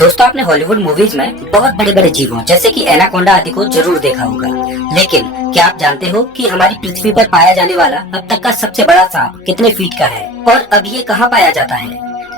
दोस्तों, आपने Hollywood movies में बहुत बड़े बड़े जीवों जैसे कि एनाकोंडा आदि को जरूर देखा होगा, लेकिन क्या आप जानते हो कि हमारी पृथ्वी पर पाया जाने वाला अब तक का सबसे बड़ा सांप कितने फीट का है और अब ये कहाँ पाया जाता है?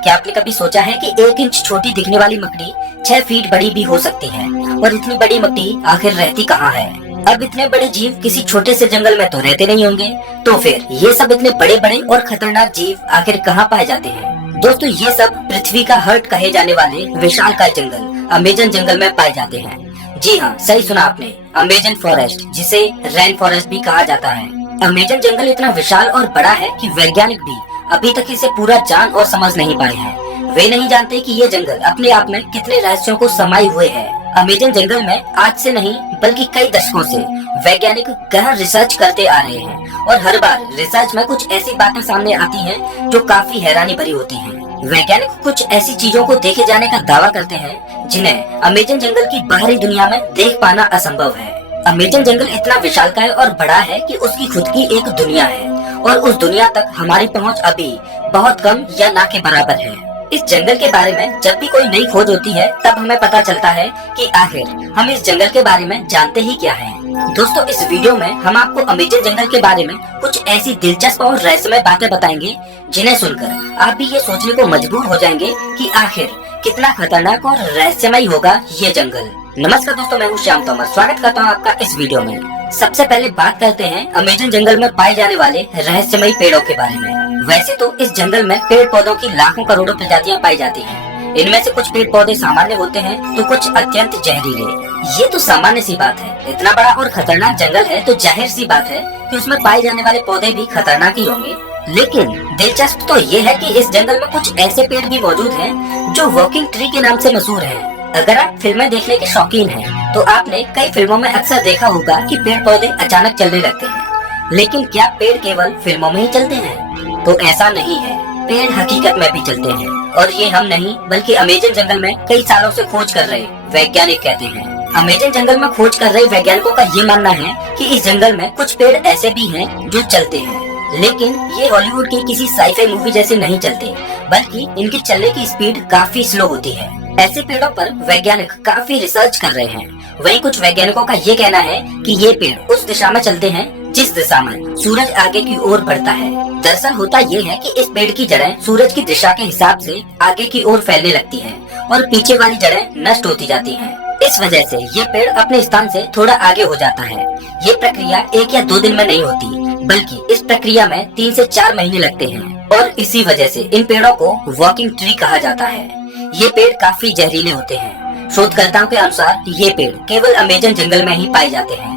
क्या आपने कभी सोचा है कि 1 इंच छोटी दिखने वाली मकड़ी 6 फीट बड़ी भी हो सकती है? और इतनी बड़ी मकड़ी आखिर रहती कहाँ है? अब इतने बड़े जीव किसी छोटे से जंगल में तो रहते नहीं होंगे, तो फिर ये सब इतने बड़े बड़े और खतरनाक जीव आखिर कहाँ पाए जाते हैं? दोस्तों, ये सब पृथ्वी का हर्ट कहे जाने वाले विशालकाय जंगल अमेजन जंगल में पाए जाते हैं। जी हाँ, सही सुना आपने, अमेजन फॉरेस्ट, जिसे रेन फॉरेस्ट भी कहा जाता है। अमेजन जंगल इतना विशाल और बड़ा है कि वैज्ञानिक भी अभी तक इसे पूरा जान और समझ नहीं पाए हैं। वे नहीं जानते कि ये जंगल अपने आप में कितने रहस्यों को समाये हुए है। अमेजन जंगल में आज से नहीं बल्कि कई दशकों से वैज्ञानिक गहन रिसर्च करते आ रहे हैं और हर बार रिसर्च में कुछ ऐसी बातें सामने आती हैं जो काफी हैरानी भरी होती हैं। वैज्ञानिक कुछ ऐसी चीजों को देखे जाने का दावा करते हैं जिन्हें अमेजन जंगल की बाहरी दुनिया में देख पाना असंभव है। अमेजन जंगल इतना विशालकाय और बड़ा है कि उसकी खुद की एक दुनिया है और उस दुनिया तक हमारी पहुंच अभी बहुत कम या ना के बराबर है। इस जंगल के बारे में जब भी कोई नई खोज होती है तब हमें पता चलता है कि आखिर हम इस जंगल के बारे में जानते ही क्या हैं। दोस्तों, इस वीडियो में हम आपको अमेजन जंगल के बारे में कुछ ऐसी दिलचस्प और रहस्यमय बातें बताएंगे जिन्हें सुनकर आप भी ये सोचने को मजबूर हो जाएंगे कि आखिर कितना खतरनाक और रहस्यमय होगा ये जंगल। नमस्कार दोस्तों, मैं हूँ श्याम तोमर, स्वागत करता हूँ आपका इस वीडियो में। सबसे पहले बात करते हैं अमेजन जंगल में पाए जाने वाले रहस्यमयी पेड़ों के बारे में। वैसे तो इस जंगल में पेड़ पौधों की लाखों करोड़ों प्रजातियां पाई जाती हैं। इनमें से कुछ पेड़ पौधे सामान्य होते हैं तो कुछ अत्यंत जहरीले। ये तो सामान्य सी बात है, इतना बड़ा और खतरनाक जंगल है तो जाहिर सी बात है कि उसमें पाए जाने वाले पौधे भी खतरनाक ही होंगे। लेकिन दिलचस्प तो ये है कि इस जंगल में कुछ ऐसे पेड़ भी मौजूद हैं जो वॉकिंग ट्री के नाम से मशहूर हैं। अगर आप फिल्में देखने के शौकीन हैं, तो आपने कई फिल्मों में अक्सर देखा होगा कि पेड़ पौधे अचानक चलने लगते हैं। लेकिन क्या पेड़ केवल फिल्मों में ही चलते हैं? तो ऐसा नहीं है, पेड़ हकीकत में भी चलते हैं और ये हम नहीं बल्कि अमेजन जंगल में कई सालों से खोज कर रहे वैज्ञानिक कहते हैं। अमेजन जंगल में खोज कर रहे वैज्ञानिकों का ये मानना है कि इस जंगल में कुछ पेड़ ऐसे भी हैं जो चलते हैं, लेकिन ये हॉलीवुड की किसी साइफाई मूवी जैसे नहीं चलते, बल्कि इनकी चलने की स्पीड काफी स्लो होती है। ऐसे पेड़ों पर वैज्ञानिक काफी रिसर्च कर रहे हैं। वहीं कुछ वैज्ञानिकों का ये कहना है कि ये पेड़ उस दिशा में चलते हैं जिस दिशा में सूरज आगे की ओर बढ़ता है। दरअसल होता ये है कि इस पेड़ की जड़ें सूरज की दिशा के हिसाब से आगे की ओर फैलने लगती हैं और पीछे वाली जड़ें नष्ट होती जाती हैं। इस वजह से ये पेड़ अपने स्थान से थोड़ा आगे हो जाता है। ये प्रक्रिया 1 या 2 दिन में नहीं होती, बल्कि इस प्रक्रिया में 3 से 4 महीने लगते हैं और इसी वजह से इन पेड़ों को वॉकिंग ट्री कहा जाता है। ये पेड़ काफी जहरीले होते हैं। शोधकर्ताओं के अनुसार ये पेड़ केवल अमेजन जंगल में ही पाए जाते हैं।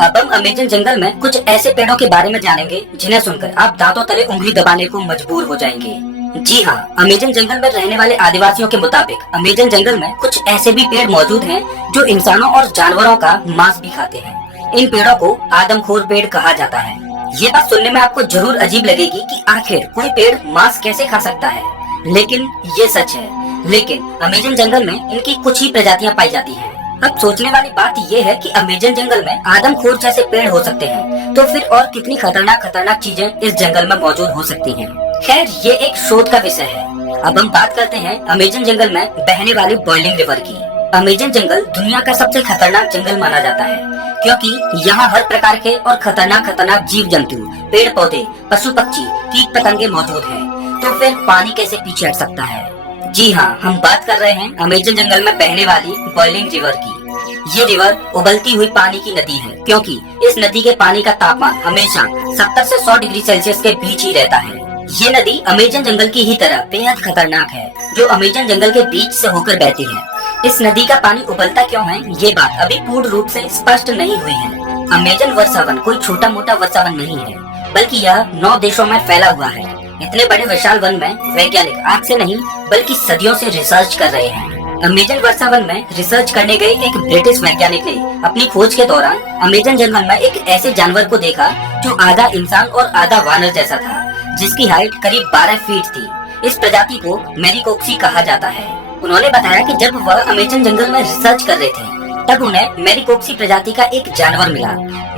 अब हम अमेजन जंगल में कुछ ऐसे पेड़ों के बारे में जानेंगे जिन्हें सुनकर आप दांतों तले उंगली दबाने को मजबूर हो जाएंगे। जी हाँ, अमेजन जंगल में रहने वाले आदिवासियों के मुताबिक अमेजन जंगल में कुछ ऐसे भी पेड़ मौजूद हैं जो इंसानों और जानवरों का मांस भी खाते हैं। इन पेड़ों को आदमखोर पेड़ कहा जाता है। ये बात सुनने में आपको जरूर अजीब लगेगी कि आखिर कोई पेड़ मांस कैसे खा सकता है, लेकिन ये सच है। लेकिन अमेजन जंगल में इनकी कुछ ही प्रजातियां पाई जाती हैं। अब सोचने वाली बात ये है कि अमेजन जंगल में आदमखोर जैसे पेड़ हो सकते हैं, तो फिर और कितनी खतरनाक चीजें इस जंगल में मौजूद हो सकती हैं। खैर, ये एक शोध का विषय है। अब हम बात करते हैं अमेजन जंगल में बहने वाली बॉइलिंग रिवर की। अमेजन जंगल दुनिया का सबसे खतरनाक जंगल माना जाता है क्योंकि यहाँ हर प्रकार के और खतरनाक जीव जंतु, पेड़ पौधे, पशु पक्षी, कीट पतंगे मौजूद हैं। तो फिर पानी कैसे पीछे हट सकता है? जी हाँ, हम बात कर रहे हैं अमेजन जंगल में बहने वाली बॉइलिंग रिवर की। ये रिवर उबलती हुई पानी की नदी है क्योंकि इस नदी के पानी का तापमान हमेशा 70 से 100 डिग्री सेल्सियस के बीच ही रहता है। ये नदी अमेजन जंगल की ही तरह बेहद खतरनाक है, जो अमेजन जंगल के बीच से होकर बहती है। इस नदी का पानी उबलता क्यों है, ये बात अभी पूर्ण रूप से स्पष्ट नहीं हुई है। अमेजन वर्षावन कोई छोटा मोटा वर्षावन नहीं है, बल्कि यह 9 देशों में फैला हुआ है। इतने बड़े विशाल वन में वैज्ञानिक आज से नहीं बल्कि सदियों से रिसर्च कर रहे हैं। अमेजन वर्षावन में रिसर्च करने गए एक ब्रिटिश वैज्ञानिक ने अपनी खोज के दौरान अमेजन जंगल में एक ऐसे जानवर को देखा जो आधा इंसान और आधा वानर जैसा था, जिसकी हाइट करीब 12 फीट थी। इस प्रजाति को मैरिकोक्सी कहा जाता है। उन्होंने बताया कि जब वह अमेजन जंगल में रिसर्च कर रहे थे तब उन्हें मैरिकोक्सी प्रजाति का एक जानवर मिला।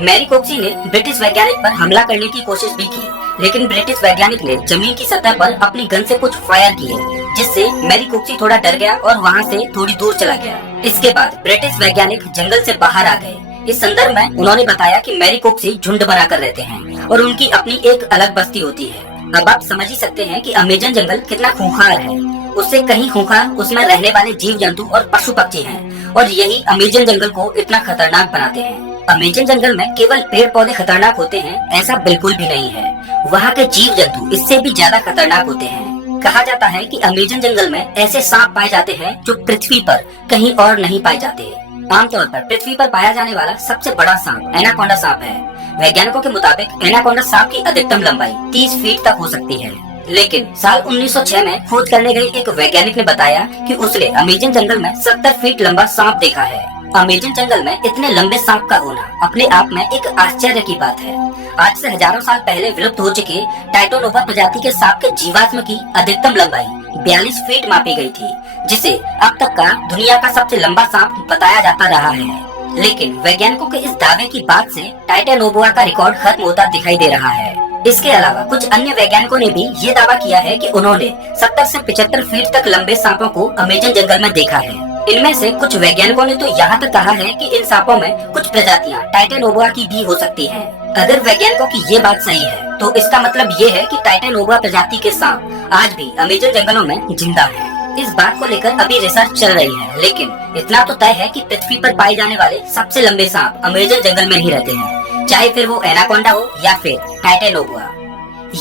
मैरिकोक्सी ने ब्रिटिश वैज्ञानिक पर हमला करने की कोशिश भी की, लेकिन ब्रिटिश वैज्ञानिक ने जमीन की सतह पर अपनी गन से कुछ फायर किए, जिससे मैरी कुक्सी थोड़ा डर गया और वहाँ से थोड़ी दूर चला गया। इसके बाद ब्रिटिश वैज्ञानिक जंगल से बाहर आ गए। इस संदर्भ में उन्होंने बताया कि मैरी कुक्सी झुंड बनाकर रहते हैं और उनकी अपनी एक अलग बस्ती होती है। अब आप समझ ही सकते हैं कि अमेजन जंगल कितना खूंखार है। उससे कहीं खूंखार उसमें रहने वाले जीव जंतु और पशु पक्षी हैं, और यही अमेजन जंगल को इतना खतरनाक बनाते हैं। अमेजन जंगल में केवल पेड़ पौधे खतरनाक होते हैं ऐसा बिल्कुल भी नहीं है, वहाँ के जीव जंतु इससे भी ज्यादा खतरनाक होते हैं। कहा जाता है कि अमेजन जंगल में ऐसे सांप पाए जाते हैं जो पृथ्वी पर कहीं और नहीं पाए जाते। आमतौर पर पृथ्वी पर पाया जाने वाला सबसे बड़ा सांप एनाकोंडा सांप है। वैज्ञानिकों के मुताबिक एनाकोंडा सांप की अधिकतम लंबाई 30 फीट तक हो सकती है। लेकिन साल 1906 में खोज करने गए एक वैज्ञानिक ने बताया कि उसने अमेजन जंगल में 70 फीट लंबा सांप देखा है। अमेजन जंगल में इतने लंबे सांप का होना अपने आप में एक आश्चर्य की बात है। आज से हजारों साल पहले विलुप्त हो चुके टाइटोनोवा प्रजाति के सांप के जीवाश्म की अधिकतम लंबाई 42 फीट मापी गई थी, जिसे अब तक का दुनिया का सबसे लंबा सांप बताया जाता रहा है। लेकिन वैज्ञानिकों के इस दावे की बात से टाइटोनोवा का रिकॉर्ड खत्म होता दिखाई दे रहा है। इसके अलावा कुछ अन्य वैज्ञानिकों ने भी ये दावा किया है कि उन्होंने 70 से 75 फीट तक लंबे सांपों को अमेजन जंगल में देखा है। इनमें से कुछ वैज्ञानिकों ने तो यहाँ तक कहा है कि इन सांपों में कुछ प्रजातियाँ टाइटोनोवा की भी हो सकती हैं। अगर वैज्ञानिकों की ये बात सही है तो इसका मतलब ये है कि टाइटोनोवा प्रजाति के सांप आज भी अमेजन जंगलों में जिंदा है। इस बात को लेकर अभी रिसर्च चल रही है, लेकिन इतना तो तय है कि पृथ्वी पर पाए जाने वाले सबसे लंबे सांप अमेजन जंगल में ही रहते हैं, चाहे फिर वो एनाकोंडा हो या फिर टाइटोनोवा।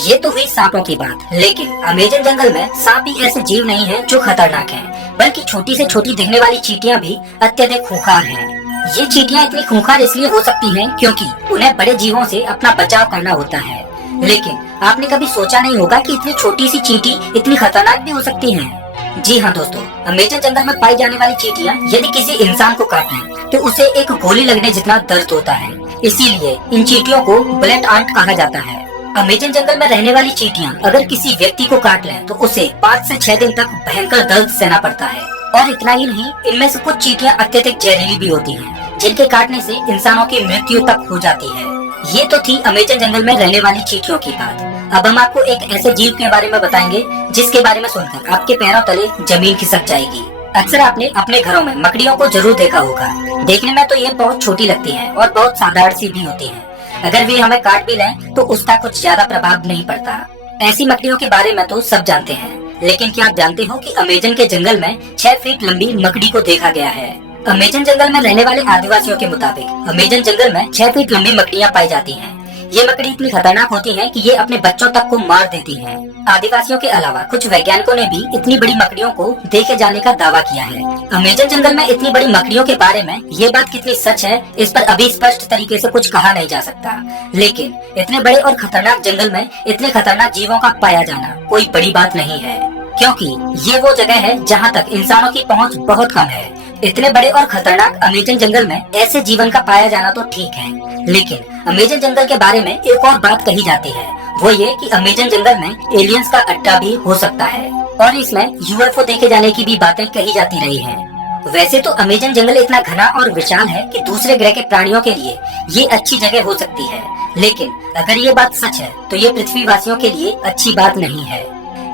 ये तो हुई सांपों की बात, लेकिन अमेजन जंगल में सांप भी ऐसे जीव नहीं है जो खतरनाक हैं, बल्कि छोटी से छोटी दिखने वाली चींटियां भी अत्यधिक खूंखार हैं। ये चींटियां इतनी खूंखार इसलिए हो सकती हैं क्योंकि उन्हें बड़े जीवों से अपना बचाव करना होता है। लेकिन आपने कभी सोचा नहीं होगा कि इतनी छोटी सी चींटी इतनी खतरनाक भी हो सकती है। जी हाँ दोस्तों, अमेजन जंगल में पाई जाने वाली चींटियां यदि किसी इंसान को काटें तो उसे एक गोली लगने जितना दर्द होता है। इसीलिए इन चींटियों को ब्लड आंट कहा जाता है। अमेजन जंगल में रहने वाली चींटियां अगर किसी व्यक्ति को काट लें तो उसे 5 से 6 दिन तक भयंकर दर्द सहना पड़ता है। और इतना ही नहीं, इनमें से कुछ चींटियां अत्यधिक जहरीली भी होती हैं, जिनके काटने से इंसानों की मृत्यु तक हो जाती है। ये तो थी अमेजन जंगल में रहने वाली चींटियों की बात। अब हम आपको एक ऐसे जीव के बारे में बताएंगे जिसके बारे में सुनकर आपके पैरों तले जमीन खिसक जाएगी। अक्सर आपने अपने घरों में मकड़ियों को जरूर देखा होगा। देखने में तो ये बहुत छोटी लगती है और बहुत साधारण सी भी होती है। अगर वे हमें काट भी लें तो उसका कुछ ज्यादा प्रभाव नहीं पड़ता। ऐसी मकड़ियों के बारे में तो सब जानते हैं, लेकिन क्या आप जानते हो कि अमेजन के जंगल में 6 फीट लंबी मकड़ी को देखा गया है। अमेजन जंगल में रहने वाले आदिवासियों के मुताबिक अमेजन जंगल में 6 फीट लंबी मकड़ियां पाई जाती हैं। ये मकड़ी इतनी खतरनाक होती हैं कि ये अपने बच्चों तक को मार देती हैं। आदिवासियों के अलावा कुछ वैज्ञानिकों ने भी इतनी बड़ी मकड़ियों को देखे जाने का दावा किया है। अमेजन जंगल में इतनी बड़ी मकड़ियों के बारे में ये बात कितनी सच है, इस पर अभी स्पष्ट तरीके से कुछ कहा नहीं जा सकता। लेकिन इतने बड़े और खतरनाक जंगल में इतने खतरनाक जीवों का पाया जाना कोई बड़ी बात नहीं है, क्योंकि ये वो जगह है जहाँ तक इंसानों की पहुँच बहुत कम है। इतने बड़े और खतरनाक अमेजन जंगल में ऐसे जीवन का पाया जाना तो ठीक है, लेकिन अमेजन जंगल के बारे में एक और बात कही जाती है, वो ये कि अमेजन जंगल में एलियंस का अड्डा भी हो सकता है और इसमें यूएफओ देखे जाने की भी बातें कही जाती रही हैं। वैसे तो अमेजन जंगल इतना घना और विशाल है कि दूसरे ग्रह के प्राणियों के लिए ये अच्छी जगह हो सकती है, लेकिन अगर ये बात सच है तो ये पृथ्वीवासियों के लिए अच्छी बात नहीं है।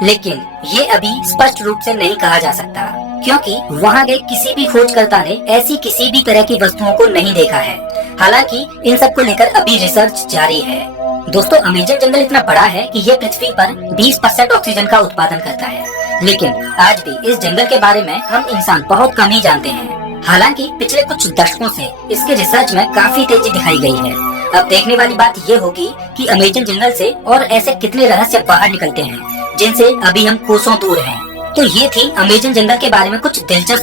लेकिन ये अभी स्पष्ट रूप से नहीं कहा जा सकता, क्योंकि वहाँ गए किसी भी खोजकर्ता ने ऐसी किसी भी तरह की वस्तुओं को नहीं देखा है। हालांकि इन सब को लेकर अभी रिसर्च जारी है। दोस्तों, अमेजन जंगल इतना बड़ा है कि ये पृथ्वी पर 20% ऑक्सीजन का उत्पादन करता है, लेकिन आज भी इस जंगल के बारे में हम इंसान बहुत कम ही जानते हैं। हालांकि पिछले कुछ दशकों से इसके रिसर्च में काफी तेजी दिखाई गई है। अब देखने वाली बात ये होगी कि अमेजन जंगल से और ऐसे कितने रहस्य बाहर निकलते हैं जिनसे अभी हम कोसों दूर हैं। तो ये थी अमेजन जंगल के बारे में कुछ दिलचस्प